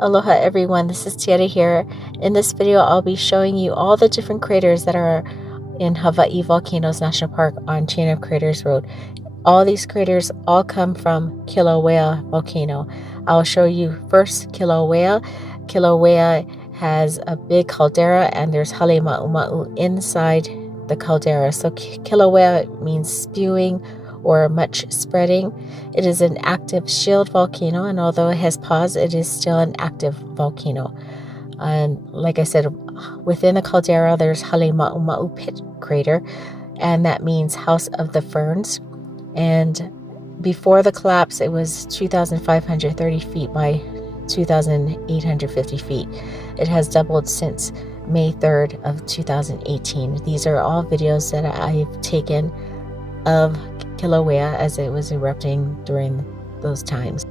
Aloha everyone, this is Tiara here. In this video, I'll be showing you all the different craters that are in Hawai'i Volcanoes National Park on Chain of Craters Road. All these craters all come from Kilauea volcano. I'll show you first Kilauea. Kilauea has a big caldera and there's hale ma'u inside the caldera. So Kilauea means spewing or much spreading. It is an active shield volcano, and although it has paused, it is still an active volcano. And like I said, within the caldera, there's Hale Ma'u pit crater, and that means House of the Ferns. And before the collapse, it was 2,530 feet by 2,850 feet. It has doubled since May 3rd of 2018. These are all videos that I've taken of Kilauea as it was erupting during those times.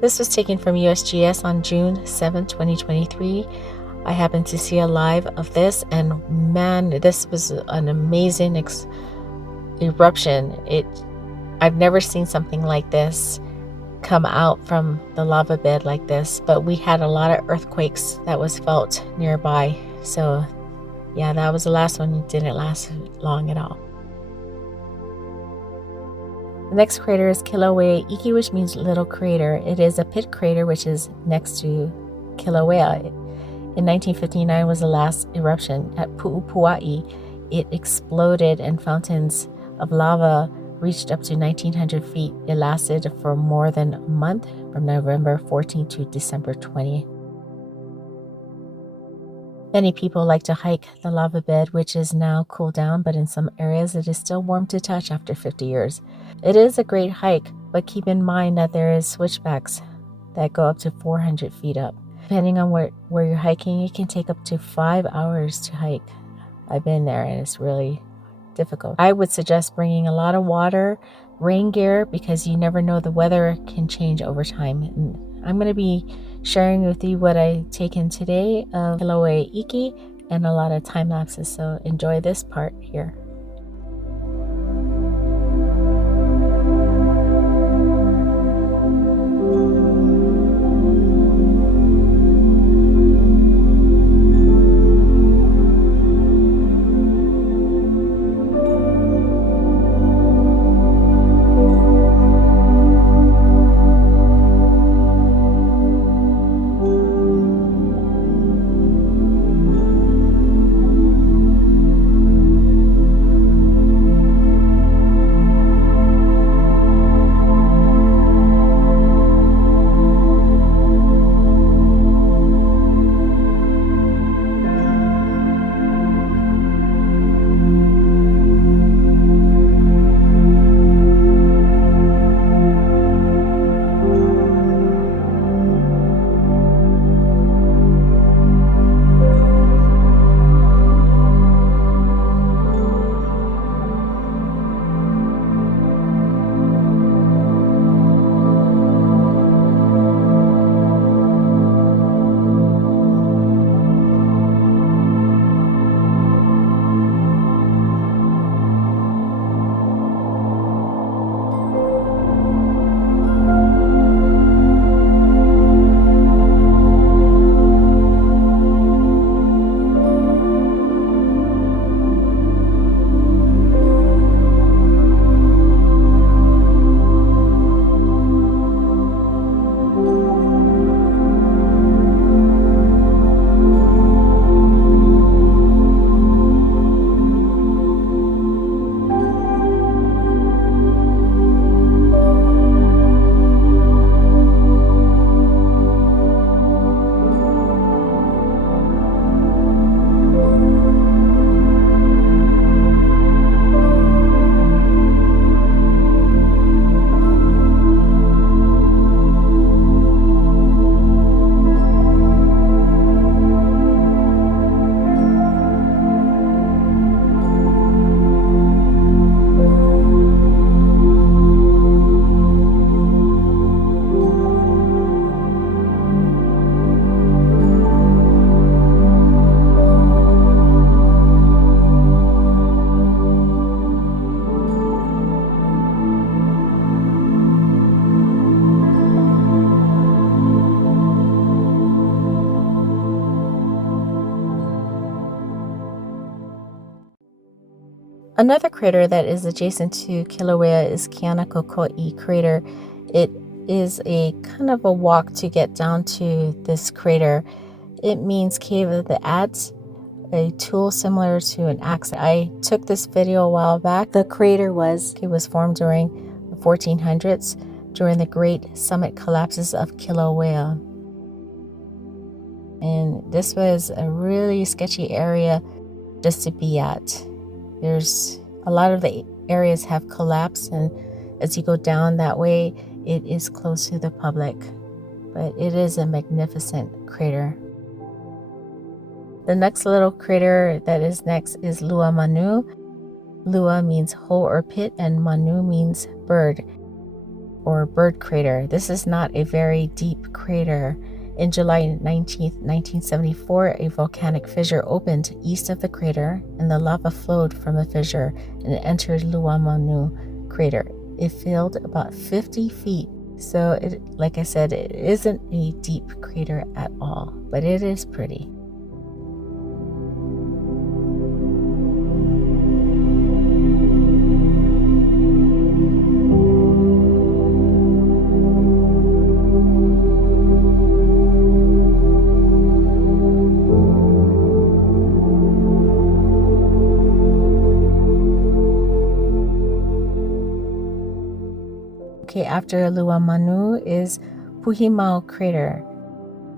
This was taken from USGS on June 7, 2023. I happened to see a live of this, and man, this was an amazing eruption. I've never seen something like this come out from the lava bed like this, but we had a lot of earthquakes that was felt nearby. So yeah, that was the last one. It didn't last long at all. The next crater is Kilauea Iki, which means little crater. It is a pit crater which is next to Kilauea. In 1959 was the last eruption at Pu'upua'i. It exploded and fountains of lava reached up to 1,900 feet. It lasted for more than a month, from November 14 to December 20. Many people like to hike the lava bed, which is now cooled down, but in some areas it is still warm to touch after 50 years. It is a great hike, but keep in mind that there is switchbacks that go up to 400 feet up. Depending on where you're hiking, it can take up to 5 hours to hike. I've been there and it's really difficult. I would suggest bringing a lot of water, rain gear, because you never know, the weather can change over time. And I'm going to be sharing with you what I've taken today of Kilauea Iki and a lot of time lapses, so enjoy this part here. Another crater that is adjacent to Kilauea is Hii'aka Crater. It is a kind of a walk to get down to this crater. It means Cave of the Adze, a tool similar to an axe. I took this video a while back. The crater was formed during the 1400s during the great summit collapses of Kilauea. And this was a really sketchy area just to be at. There's a lot of the areas have collapsed, and as you go down that way, it is closed to the public. But it is a magnificent crater. The next little crater that is next is Lua Manu. Lua means hole or pit, and Manu means bird or bird crater. This is not a very deep crater. In July 19th, 1974, a volcanic fissure opened east of the crater, and the lava flowed from the fissure and entered Lua Manu crater. It filled about 50 feet. So, like I said, it isn't a deep crater at all, but it is pretty. Okay, after Lua Manu is Puhi Crater,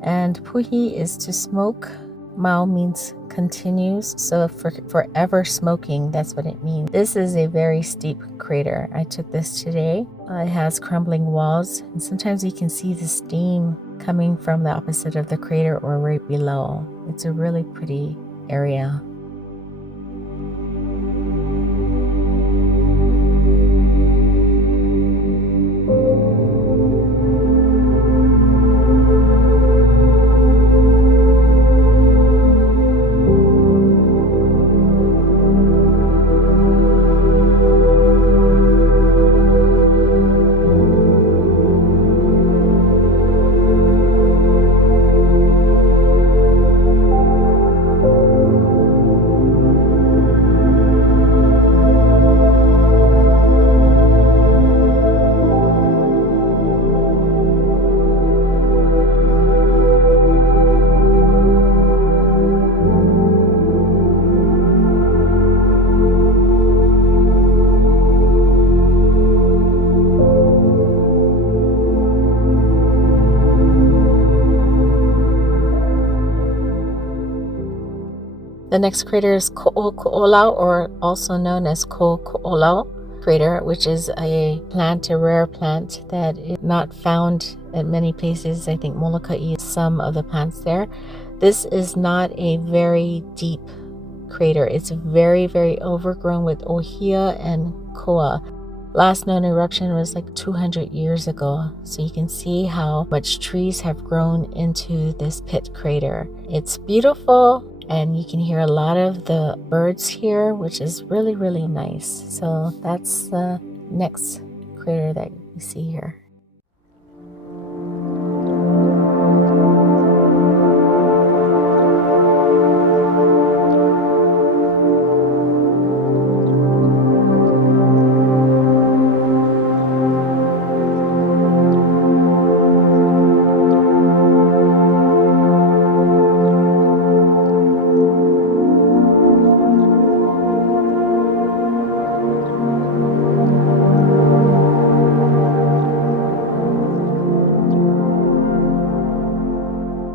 and Puhi is to smoke. Mau means continues, so for forever smoking, that's what it means. This is a very steep crater. I took this today. It has crumbling walls, and sometimes you can see the steam coming from the opposite of the crater or right below. It's a really pretty area. The next crater is Ko'olau, or also known as Ko'olau crater, which is a rare plant that is not found at many places. I think Molokai is some of the plants there. This is not a very deep crater. It's very, very overgrown with ohia and koa. Last known eruption was like 200 years ago. So you can see how much trees have grown into this pit crater. It's beautiful, and you can hear a lot of the birds here, which is really, really nice. So that's the next crater that you see here.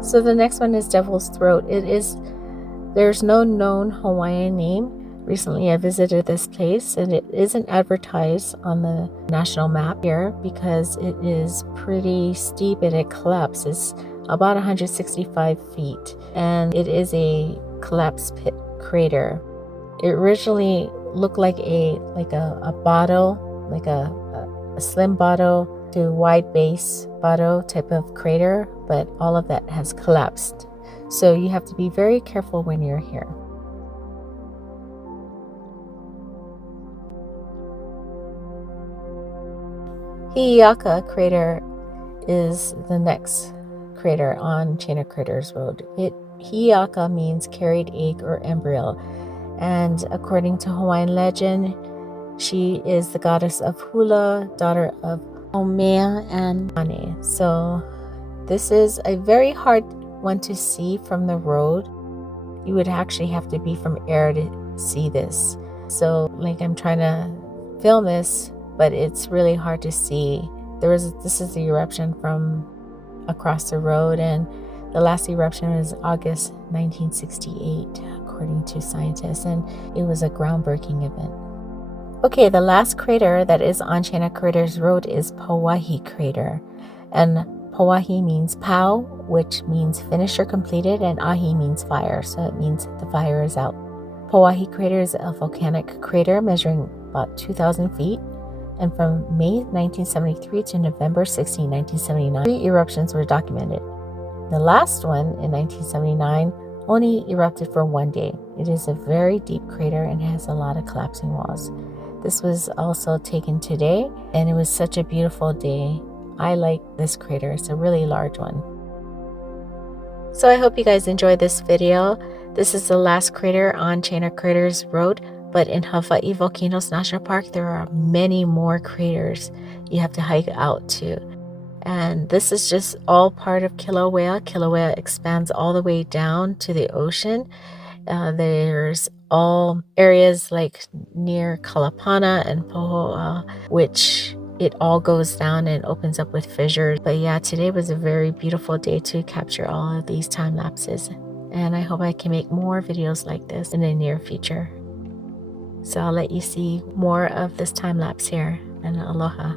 So the next one is Devil's Throat. There's no known Hawaiian name. Recently I visited this place, and it isn't advertised on the national map here because it is pretty steep and it collapses about 165 feet, and it is a collapsed pit crater. It originally looked like a bottle, like a slim bottle to wide base bottle type of crater, but all of that has collapsed. So you have to be very careful when you're here. Hii'aka Crater is the next crater on Chain of Craters Road. Hii'aka means carried egg or embryo, And according to Hawaiian legend, she is the goddess of Hula, daughter of Omea and Mane. So this is a very hard one to see from the road. You would actually have to be from air to see this. So like I'm trying to film this, but it's really hard to see. This is the eruption from across the road, and the last eruption was August 1968, according to scientists, and it was a groundbreaking event. Okay, the last crater that is on Hii'aka Crater's road is Hawai'i Crater, and Hawai'i means pau, which means finished or completed, and ahi means fire, so it means the fire is out. Hawai'i Crater is a volcanic crater measuring about 2,000 feet, and from May 1973 to November 16, 1979, 3 eruptions were documented. The last one in 1979 only erupted for 1 day. It is a very deep crater and has a lot of collapsing walls. This was also taken today, and it was such a beautiful day. I like this crater. It's a really large one. So I hope you guys enjoyed this video. This is the last crater on Hii'aka Crater's road, but in Hawai'i Volcanoes National Park, there are many more craters you have to hike out to. And this is just all part of Kilauea. Kilauea expands all the way down to the ocean. There's all areas like near Kalapana and Poho'a, which it all goes down and opens up with fissures. But yeah, today was a very beautiful day to capture all of these time lapses. And I hope I can make more videos like this in the near future. So I'll let you see more of this time lapse here. And aloha.